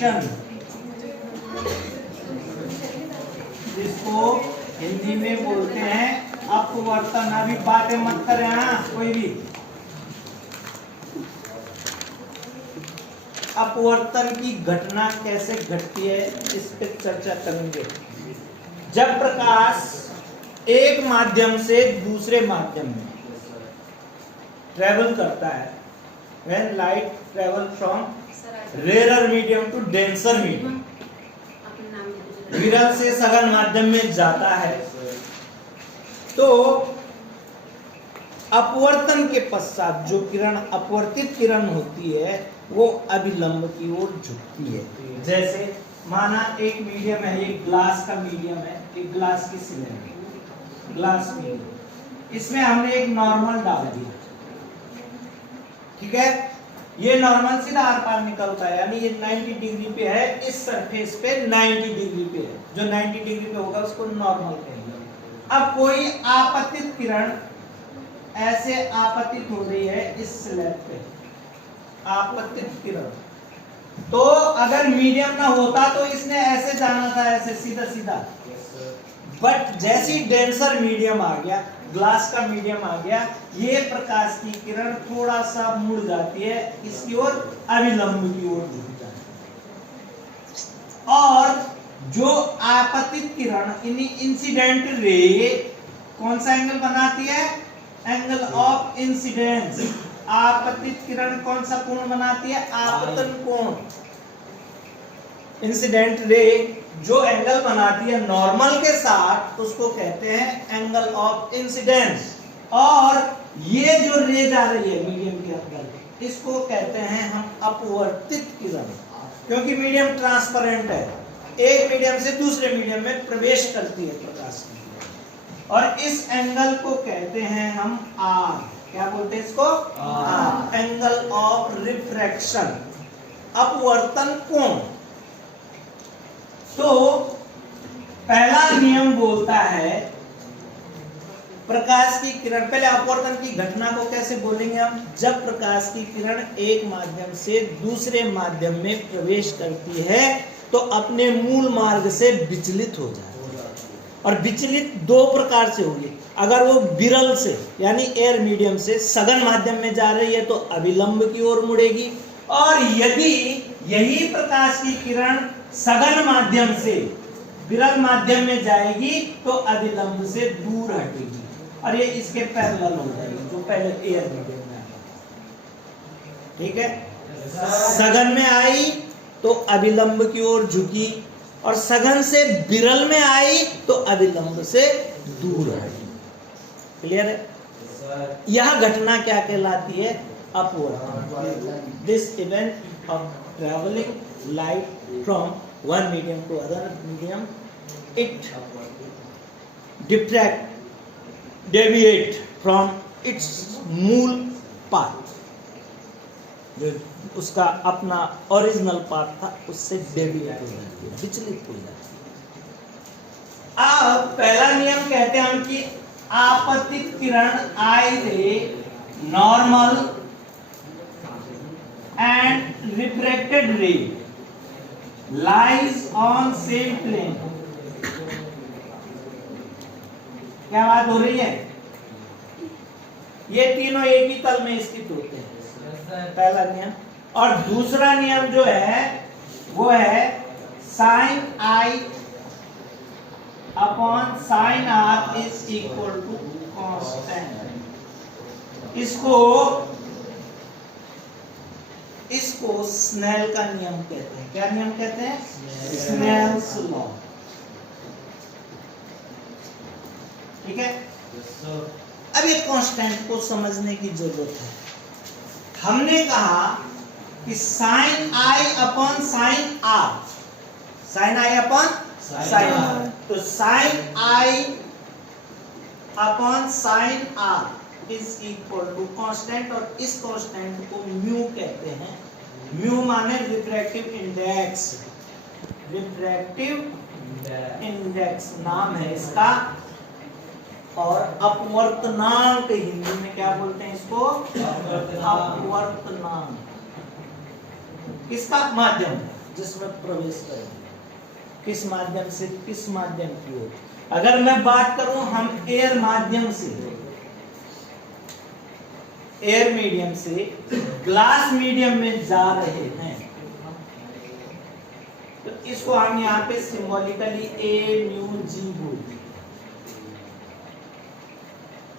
Refraction, जिसको हिंदी में बोलते हैं अपवर्तन। अभी बातें मत करें हाँ कोई भी। अपवर्तन की घटना कैसे घटती है इस पे चर्चा करेंगे। जब प्रकाश एक माध्यम से दूसरे माध्यम में ट्रेवल करता है, when light travel from rarer medium to denser medium, विरल से सघन माध्यम में जाता है, तो अपवर्तन के पश्चात जो किरण अपवर्तित किरण होती है वो अभिलंब की ओर झुकती है। जैसे माना एक मीडियम है, एक ग्लास का मीडियम है, एक ग्लास की सिलेंडर, ग्लास मीडियम, इसमें हमने एक नॉर्मल डाल दिया, ठीक है। ये नॉर्मल सीधा आर पार निकलता है, यानी ये 90 डिग्री पे है, इस सरफेस पे 90 डिग्री पे है, जो 90 डिग्री पे होगा उसको नॉर्मल कहेंगे। अब कोई आपतित किरण ऐसे आपतित हो रही है इस स्लैब पे, आपतित किरण, तो अगर मीडियम ना होता तो इसने ऐसे जाना था, ऐसे सीधा सीधा, बट जैसी डेंसर मीडियम आ गया, ग्लास का मीडियम आ गया, ये प्रकाश की किरण थोड़ा सा मुड़ जाती है इसकी ओर, अभिलंब की ओर झुक जाती है। और जो आपतित किरण इंसिडेंट रे कौन सा एंगल बनाती है? Angle of incidence. आपतित किरण कौन सा कोण बनाती है? आपतन कोण। इंसिडेंट रे जो एंगल बनाती है नॉर्मल के साथ उसको कहते हैं एंगल ऑफ इंसिडेंस। और ये जो रे जा रही है मीडियम के अंदर, इसको कहते हैं हम अपवर्तित किरण, क्योंकि मीडियम ट्रांसपेरेंट है, एक मीडियम से दूसरे मीडियम में प्रवेश करती है प्रकाश की, और इस एंगल को कहते हैं हम आर। क्या बोलते हैं इसको? आर, एंगल ऑफ रिफ्रैक्शन, अपवर्तन कोण। तो पहला नियम बोलता है प्रकाश की किरण, पहले अपवर्तन की घटना को कैसे बोलेंगे हम? जब प्रकाश की किरण एक माध्यम से दूसरे माध्यम में प्रवेश करती है तो अपने मूल मार्ग से विचलित हो जाए, और विचलित दो प्रकार से होगी। अगर वो विरल से यानी एयर मीडियम से सघन माध्यम में जा रही है तो अभिलंब की ओर मुड़ेगी, और यदि यही प्रकाश की किरण सघन माध्यम से विरल माध्यम में जाएगी तो अभिलंब से दूर हटेगी, और ये इसके पैरेलल हो जाएगी जो पहले एयर मीडियम में आई। ठीक है, सघन में आई तो अभिलंब की ओर झुकी, और सघन से विरल में आई तो अभिलंब से दूर हटी। क्लियर है? यह घटना क्या कहलाती है? अपवर्तन। This event of travelling light from one medium to other medium, it deviate from its मूल path, जो उसका अपना ओरिजिनल पाथ था उससे डेविएट हो जाती है, विचलित हो जाती है। अब पहला नियम कहते हैं हम कि आपतित किरण आई रे नॉर्मल एंड रिफ्रैक्टेड रे lies on same plane। क्या बात हो रही है? ये तीनों एक ही तल में स्थित होते हैं, पहला नियम। और दूसरा नियम जो है वो है sine I upon sine are is equal to constant. इसको स्नेल का नियम कहते हैं। क्या नियम कहते हैं? Snell's law. ठीक है, अब ये कांस्टेंट को समझने की जरूरत है। हमने कहा कि sine I upon sine are, sine I upon sine r, तो sine I upon sine are is equal to constant, और इस कांस्टेंट को म्यू कहते हैं। म्यू माने रिफ्रैक्टिव इंडेक्स, रिफ्रैक्टिव इंडेक्स नाम है इसका। और अपवर्तनांक हिंदी में क्या बोलते हैं इसको? अपवर्तनांक। किसका? माध्यम। जिसमें प्रवेश करेंगे, किस माध्यम से, किस माध्यम की ओर। अगर मैं बात करूं हम एयर माध्यम से, एयर मीडियम से ग्लास मीडियम में जा रहे हैं, तो इसको हम यहां पे सिंबॉलिकली ए म्यू जी बोलते हैं।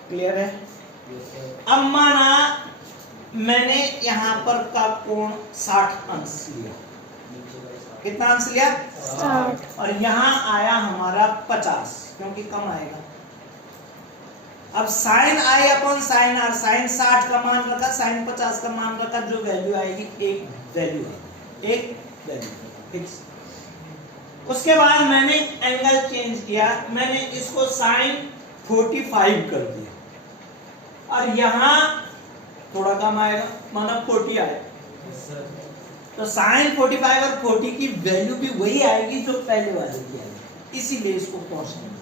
क्लियर है? अब माना मैंने यहां पर का कोण 60 अंश लिया, कितना अंश लिया? 60। और यहां आया हमारा 50, क्योंकि कम आएगा। अब sine I upon sine are, sine 60 का मान रखा, साइन 50 का मान रखा, जो वैल्यू आएगी एक वैल्यू आएगी, एक वैल्यू फिक्स। उसके बाद मैंने एंगल चेंज किया, मैंने इसको साइन 45 कर दिया, और यहां थोड़ा कम आएगा, माना 40 आएगा, तो साइन 45 और 40 की वैल्यू भी वही आएगी जो पहले वाले की आएगी, इसीलिए इसको कांस्टेंट।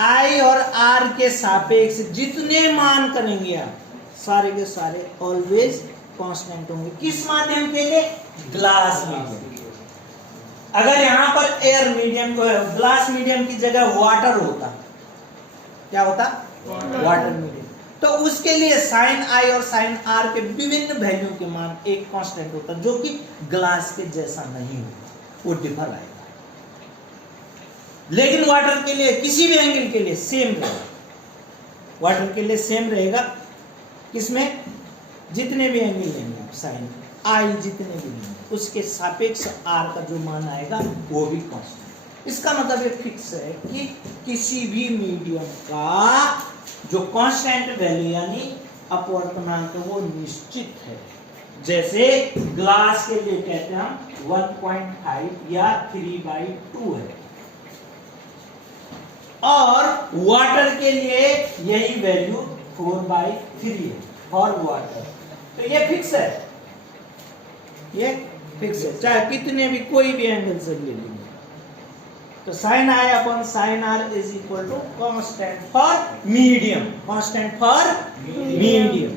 आई और आर के सापेक्ष जितने मान करेंगे आप, सारे के सारे ऑलवेज कांस्टेंट होंगे। किस माध्यम के लिए? Glass medium. अगर यहां पर एयर मीडियम को है, ग्लास मीडियम की जगह वाटर होता, क्या होता? Water medium. तो उसके लिए साइन आई और साइन आर के विभिन्न वैल्यू के मान एक कांस्टेंट होता, जो कि ग्लास के जैसा नहीं होता, वो डिफर आएगा। लेकिन वाटर के लिए किसी भी एंगल के लिए सेम रहेगा, वाटर के लिए सेम रहेगा। किसमें? जितने भी एंगल लेंगे आप, साइन आई जितने भी लेंगे, उसके सापेक्ष आर का जो मान आएगा वो भी कांस्टेंट। इसका मतलब ये फिक्स है कि किसी भी मीडियम का जो कांस्टेंट वैल्यू यानी अपवर्तनांक वो निश्चित है। जैसे ग्लास के लिए कहते हैं हम 1.5 या 3/2 है, और वाटर के लिए यही वैल्यू 4/3 है फॉर वाटर। तो ये फिक्स है, ये फिक्स है, चाहे कितने भी कोई भी एंगल से ले लेंगे। तो sine I upon sine are is equal to constant for medium, constant for medium.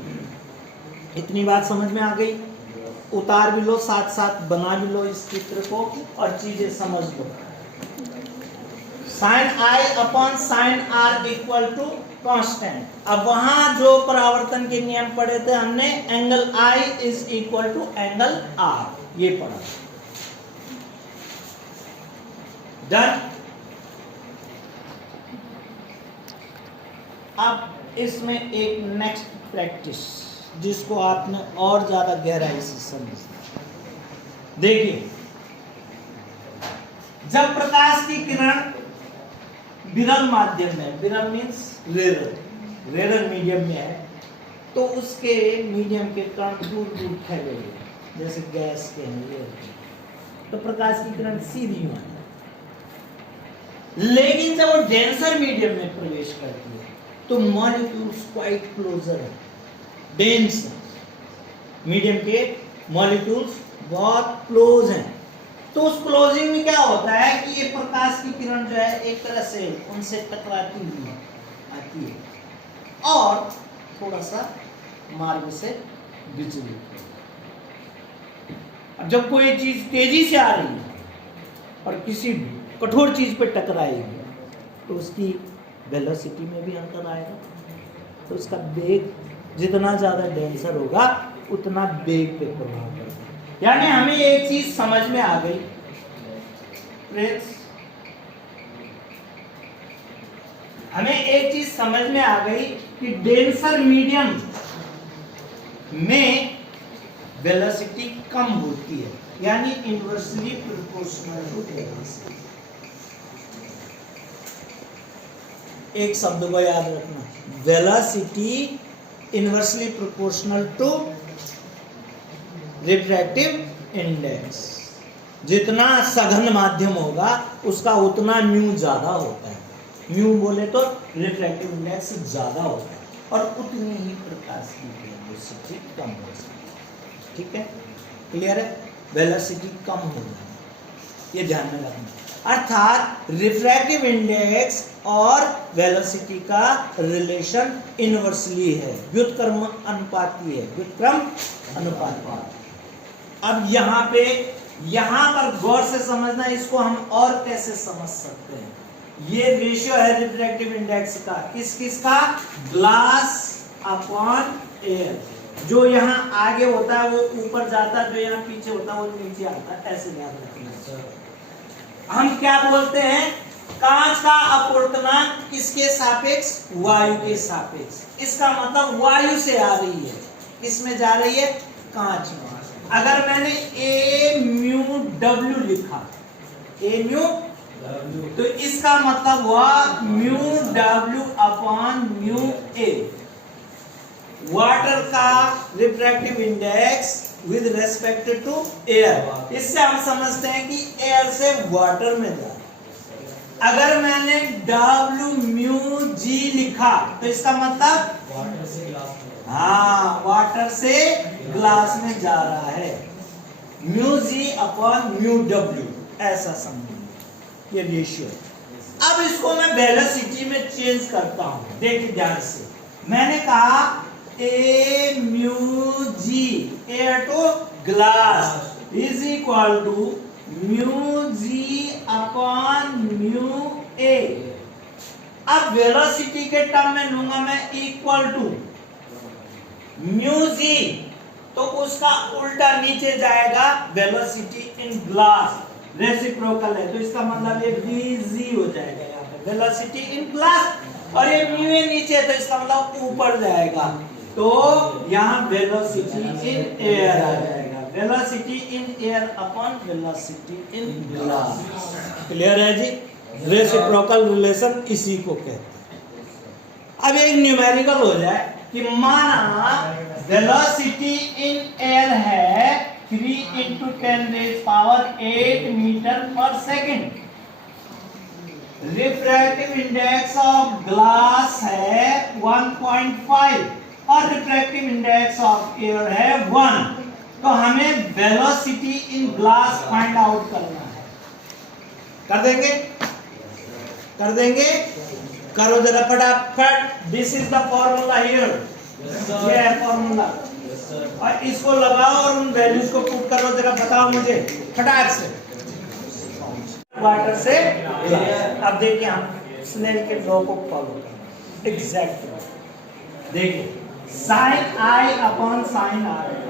इतनी बात समझ में आ गई? उतार भी लो, साथ साथ बना भी लो इस चित्र को, और चीजें समझ लो। Sine I upon sine are equal to constant. अब वहां जो परावर्तन के नियम पढ़े थे हमने, angle i is equal to angle r, ये पढ़ा। डन। अब इसमें एक नेक्स्ट प्रैक्टिस जिसको आपने और ज्यादा गहराई से समझना। देखिए, जब प्रकाश की किरण विरल माध्यम में, विरल मीन्स रेरर, रेरर मीडियम में है, तो उसके मीडियम के कण दूर दूर फैले हुए, जैसे गैस के हैं ये, तो प्रकाश की किरण सीधी वहां। लेकिन जब वो डेंसर मीडियम में प्रवेश करती है तो मॉलिक्यूल्स क्वाइट क्लोजर है, डेंस मीडियम के मॉलिक्यूल्स बहुत क्लोज हैं। तो उस क्लोजिंग में क्या होता है कि ये प्रकाश की किरण जो है एक तरह से उनसे टकराती हुई आती है और थोड़ा सा मार्ग से विचलित। अब जब कोई चीज तेजी से आ रही है और किसी कठोर चीज पे टकराएगी तो उसकी वेलोसिटी में भी अंतर आएगा, तो उसका वेग जितना ज्यादा डेंसर होगा उतना वेग पे प्रभाव पड़ेगा। यानी हमें एक चीज समझ में आ गई, हमें एक चीज समझ में आ गई कि डेंसर मीडियम में वेलोसिटी कम होती है, यानी इनवर्सली प्रोपोर्शनल टू वेलोसिटी। एक शब्द को याद रखना, velocity inversely proportional to refractive index. जितना सघन माध्यम होगा उसका उतना म्यू ज्यादा होता है, म्यू बोले तो रिफ्रैक्टिव इंडेक्स ज्यादा होता है, और उतनी ही प्रकाश की वेलोसिटी कम हो सकती है। ठीक है, क्लियर है? वेलोसिटी कम हो जाए, ये ध्यान में रखना। अर्थात रिफ्रैक्टिव इंडेक्स और वेलोसिटी का रिलेशन इनवर्सली है, व्युत्क्रम अनुपाती है, व्युत्क्रम अनुपाती। अब यहाँ पे यहां पर गौर से समझना, इसको हम और कैसे समझ सकते हैं। ये रेशियो है रिफ्रैक्टिव इंडेक्स का, किस किस का, ग्लास अपॉन एयर। जो यहाँ आगे होता है वो ऊपर जाता है, जो यहाँ पीछे होता है वो नीचे आता है, ऐसे याद रखना। हम क्या बोलते हैं, कांच का अपवर्तनांक किसके सापेक्ष, वायु के सापेक्ष। इसका मतलब वायु से आ रही है, किसमें जा रही है, कांच में। अगर मैंने ए म्यू डब्ल्यू लिखा, ए म्यू, तो इसका मतलब हुआ mu W upon mu A. Water का refractive index with respect to air. इससे हम समझते हैं कि एयर से वाटर में जा। अगर मैंने डब्ल्यू म्यू जी लिखा तो इसका मतलब वाटर से ग्लास में, हाँ, वाटर से ग्लास में जा रहा है। Mu g upon mu W, ऐसा समझिए, ये रेशियो। अब इसको मैं वेलोसिटी में चेंज करता हूं, देखिए ध्यान से। मैंने कहा a mu g, air to glass, is equal to mu g upon mu a. अब वेलोसिटी के टर्म में लूंगा मैं इक्वल टू म्यू जी, तो उसका उल्टा नीचे जाएगा, वेलोसिटी इन ग्लास, रेसिप्रोकल है, तो इसका मतलब ये vg हो जाएगा यहाँ पे, वेलोसिटी इन ग्लास। और ये म्यू ए नीचे है तो इसका मतलब ऊपर जाएगा, तो यहाँ वेलोसिटी इन एयर आ जाएगा, velocity in air upon velocity in glass. Clear है जी? रेसिप्रोकल रिलेशन इसी को कहते हैं। अब एक न्यूमेरिकल हो जाए कि माना वेलोसिटी इन एयर है 3 × 10⁸ मीटर पर second. Refractive index of glass है 1.5 और रिफ्रैक्टिव इंडेक्स ऑफ एयर है 1। तो हमें velocity in glass find out करना है। कर देंगे, कर देंगे, करो जरा फटाफट। This is the formula here, ये है फॉर्मूला। और इसको लगाओ और उन वैल्यूज को पुट करो, जरा बताओ मुझे फटाक से। वाटर से, अब देखिए हम स्नेल के लॉ को फॉलो करें एग्जैक्टली। देखिए sine I upon sine are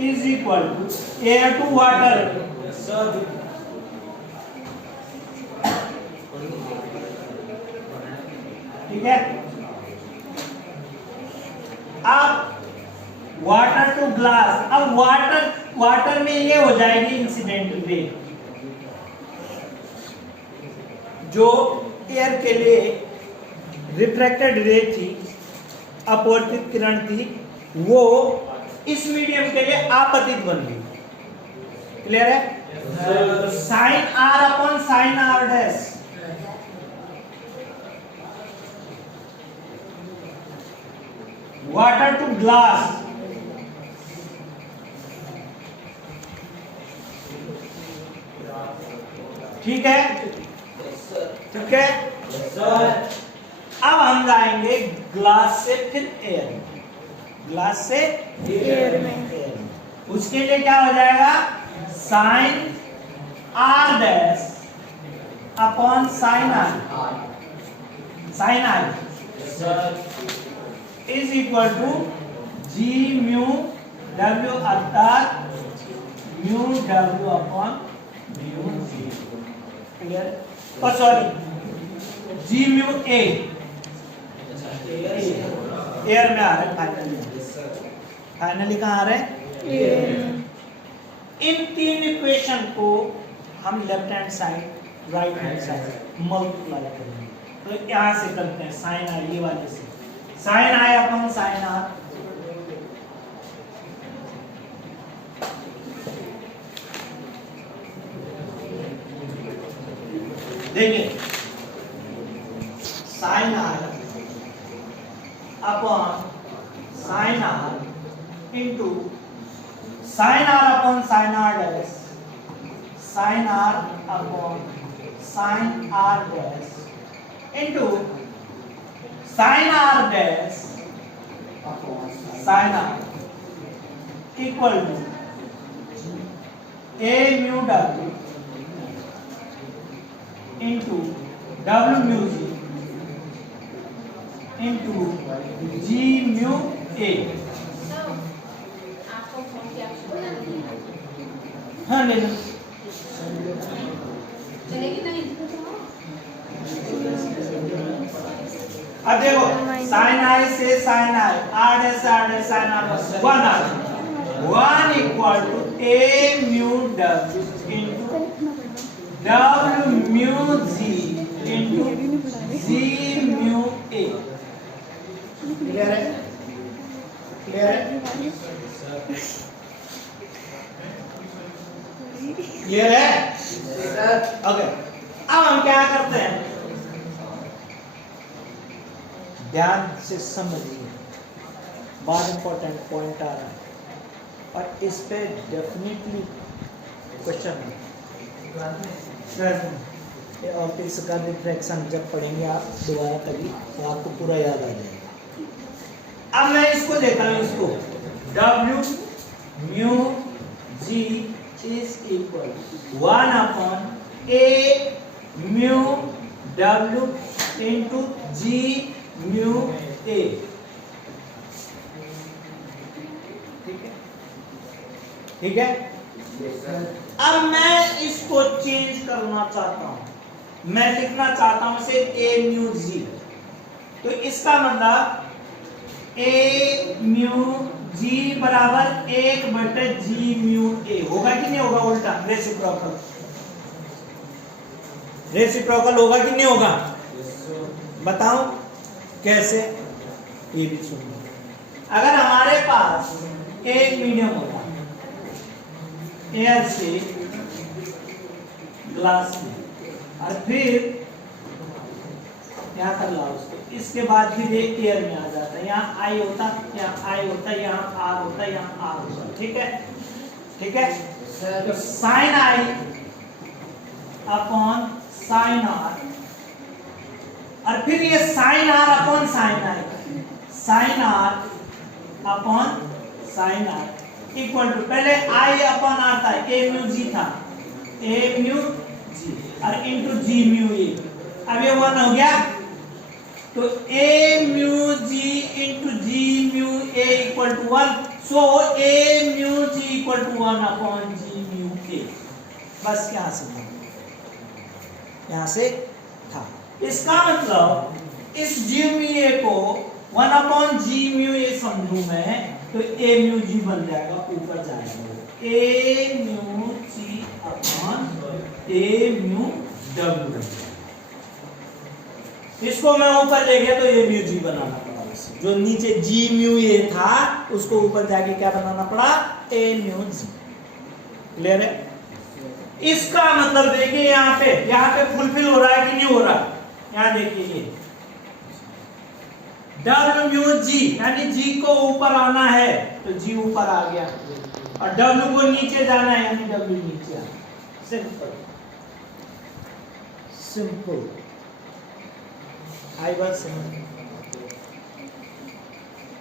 is equal to air to water. ठीक है, अब वाटर टू ग्लास। अब वाटर में ये हो जाएगी इंसिडेंट रे, जो एयर के लिए रिफ्रैक्टेड रे थी, अपवर्तित किरण थी, वो इस मीडियम के लिए आपतित बन गई। क्लियर है? Sine R upon sine R dash, water to glass, ठीक है, ठीक है। अब हम जाएंगे ग्लास से फिर एयर में, ग्लास से एयर में। उसके लिए क्या हो जाएगा, sine R dash upon sine are, sine are is equal to G mu W, अर्थात mu W upon mu G. Clear? और sorry, G mu A, air में आ रहा है फाइनली, फाइनली कहाँ आ रहे हैं? इन तीन इक्वेशन को हम left hand side right hand side multiply करेंगे। तो यहां से करते हैं साइन आर, ये वाले से साइन आई अपॉन साइन आर, देखिए sine R upon sine R into sine R upon sine R dash, sine R upon sine R dash into sine R dash sine are equal to A mu W into W mu ji into ji mu A. हाँ ले लो। चलेगी नहीं? अब देखो sine I से sine I R से sine R बस 1 आ 1 equal to A mu W into W mu ji into ji mu A. Clear है? क्लियर है? क्लियर है? ओके, अब हम क्या करते हैं, ध्यान से समझिए, बहुत इंपॉर्टेंट पॉइंट आ रहा है और इस पे डेफिनेटली क्वेश्चन है। ऑप्टिक्स का रिफ्रैक्शन जब पढ़ेंगे आप दोबारा कभी तो आपको पूरा याद आ जाएगा। अब मैं इसको देख रहा हूँ, इसको W mu g is equal 1 upon A mu W into ji mu a. ठीक है? ठीक है? अब मैं इसको चेंज करना चाहता हूं, मैं लिखना चाहता हूं इसे ए म्यू जी। तो इसका मतलब ए म्यू जी बराबर 1/जी म्यू ए होगा कि नहीं होगा? उल्टा रेसिप्रोकल, रेसिप्रोकल होगा कि नहीं होगा? बताओ कैसे? ये भी सुनो, अगर हमारे पास एक मीडियम होता एयर से ग्लास में और फिर यहाँ कर लाओ उसको, इसके बाद फिर एक एयर में आ जाता है, यहाँ आई होता, यहाँ आई होता, यहाँ आर होता, यहाँ आर होता। ठीक है? ठीक है? तो साइन आई अपॉन साइन आर और फिर ये sine R upon sine I, sine R upon sine are equal to, पहले आई अपॉन आर था, ए म्यू जी था, ए म्यू जी और इंटू जी म्यू ए। अब ये 1 हो गया, तो a mu ji into ji mu A equal to 1। So a mu g equal to 1 upon ji mu a. बस यहाँ से था, यहाँ से था। इसका मतलब इस जी म्यू ए को 1 अपॉन जी म्यू ए समझूं मैं, तो ए म्यू जी बन जाएगा, ऊपर जाएगा ए म्यू जी अपॉन ए म्यू डब्ल्यू। इसको मैं ऊपर ले गया तो ए म्यू जी बनाना पड़ा, जो नीचे जी म्यू ए था उसको ऊपर जाके क्या बनाना पड़ा? ए म्यू जी। क्लियर है? इसका मतलब देखिए यहाँ पे फुलफिल हो रहा है कि नहीं हो रहा? यहाँ देखिए ये डब्ल्यू म्यू जी, यानी जी को ऊपर आना है तो जी ऊपर आ गया और डब्ल्यू को नीचे जाना है यानी डब्ल्यू नीचे आ गया। Simple simple. आई बात समझ,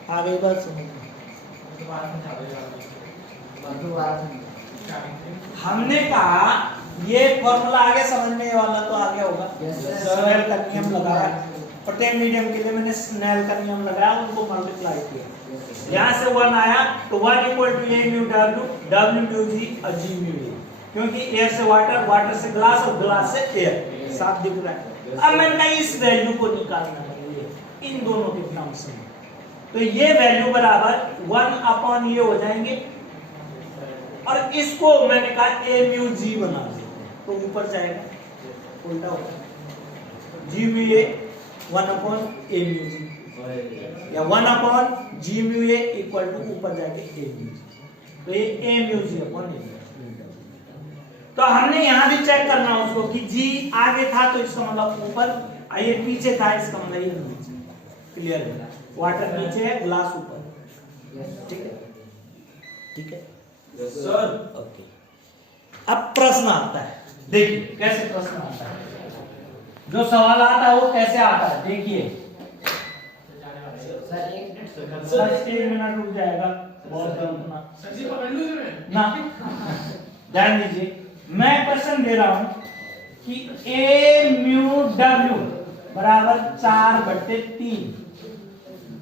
आ गई बात समझ? हमने कहा ये फॉर्मूला आगे समझने वाला तो आगे होगा। स्नेल का नियम लगाया, पोटेन मीडियम के लिए मैंने स्नेल का नियम लगाया, उनको मल्टीप्लाई किया, यहाँ से 1 आया तो 1 equal to A mu W, W mu G और जी म्यू ए, क्योंकि एयर से वाटर, वाटर से ग्लास और ग्लास से एयर, साफ दिख रहा है। अब मैंने इस वैल्यू को निकालना है इन दोनों के टर्म्स में, तो ये वैल्यू बराबर 1 अपॉन ये हो जाएंगे और इसको मैंने कहा ए म्यू जी बना दो तो ऊपर जाएगा, उल्टा होगा, G mu A 1 upon A mu G या 1 upon ji mu A equal to ऊपर जाके ए म्यू जी, तो ये ए म्यू जी अपॉन ए। तो हमने यहां भी चेक करना उसको कि जी आगे था तो इसका मतलब ऊपर, ये पीछे था इसका मतलब ये नीचे। क्लियर है? वाटर नीचे है, ग्लास ऊपर। ठीक है? ठीक है सर? ओके। अब प्रश्न आता है, देखिए कैसे प्रश्न आता है, जो सवाल आता है वो कैसे आता है, देखिए सर 1 मिनट बस 1 मिनट रुक जाएगा, बहुत है उतना ना। ध्यान दीजिए, मैं क्वेश्चन दे रहा हूं कि a म्यू w बराबर 4/3,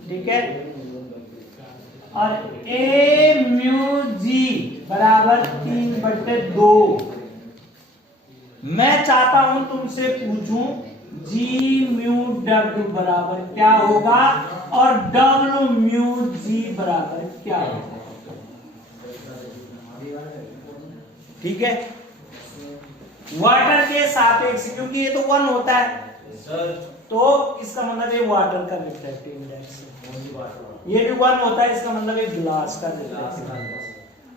ठीक है, और a म्यू g बराबर 3/2। मैं चाहता हूं तुमसे पूछूं g म्यू w बराबर क्या होगा और w म्यू g बराबर क्या होगा, ठीक है। वाटर के सापेक्ष, क्योंकि ये तो 1 होता है तो इसका मतलब ये वाटर का रिफ्रैक्टिव इंडेक्स है, ये भी 1 होता है, इसका मतलब ये ग्लास का रिफ्रैक्टिव इंडेक्स।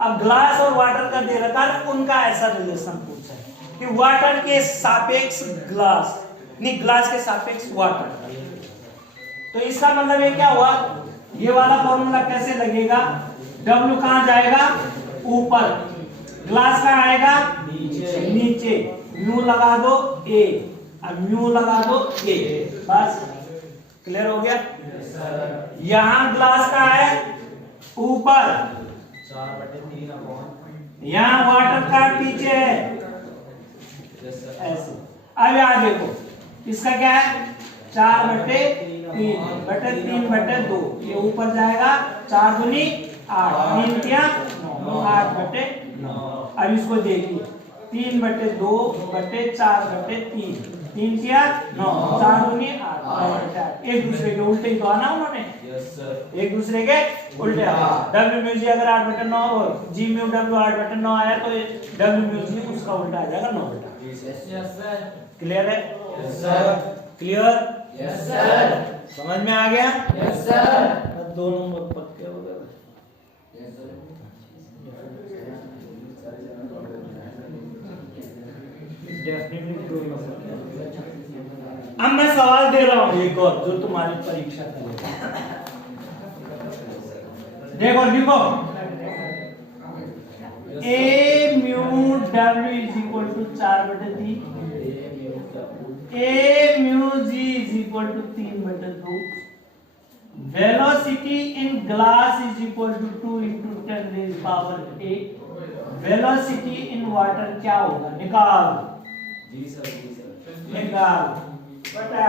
अब ग्लास और वाटर का दे रखा है, उनका ऐसा रिलेशन पूछा है कि वाटर के सापेक्ष ग्लास, नहीं ग्लास के सापेक्ष वाटर, तो इसका मतलब ये क्या हुआ, ये वाला फॉर्मूला कैसे लगेगा, W कहां जाएगा ऊपर, ग्लास कहां आएगा नीचे, म्यू लगा दो A, अब म्यू लगा दो A, बस क्लियर हो गया। यहां ग्लास का है ऊपर, 4/3, यहां वाटर का पीछे है, ऐसे। अब यहां देखो इसका क्या है 4/3/3/2, ये ऊपर जाएगा, 4 दूनी 8, 3 तिया 9, 8/9। अब इसको देखिए 3/2/4/3, 3 तिया 9, 4 दूनी 8, एक दूसरे के उल्टे ही तो आना उन्होंने, एक दूसरे के उल्टे। W म्यू जी अगर 8/9 और G म्यू W 8/9 आया तो W म्यू जी उसका उल्टा आ जाएगा 9/8। क्लियर है? क्लियर? Yes sir. समझ में आ गया? Yes sir. दो नंबर पक्के हो गए। अब मैं सवाल दे रहा हूं एक और जो तुम्हारी परीक्षा करेगा। देखो लिखो a mu w is equal to 4/3, a mu g is equal to 3/2, velocity in glass is equal to 2 into 10⁻⁸, velocity in water क्या होगा, निकाल। जी सर, जी सर। निकाल, बता।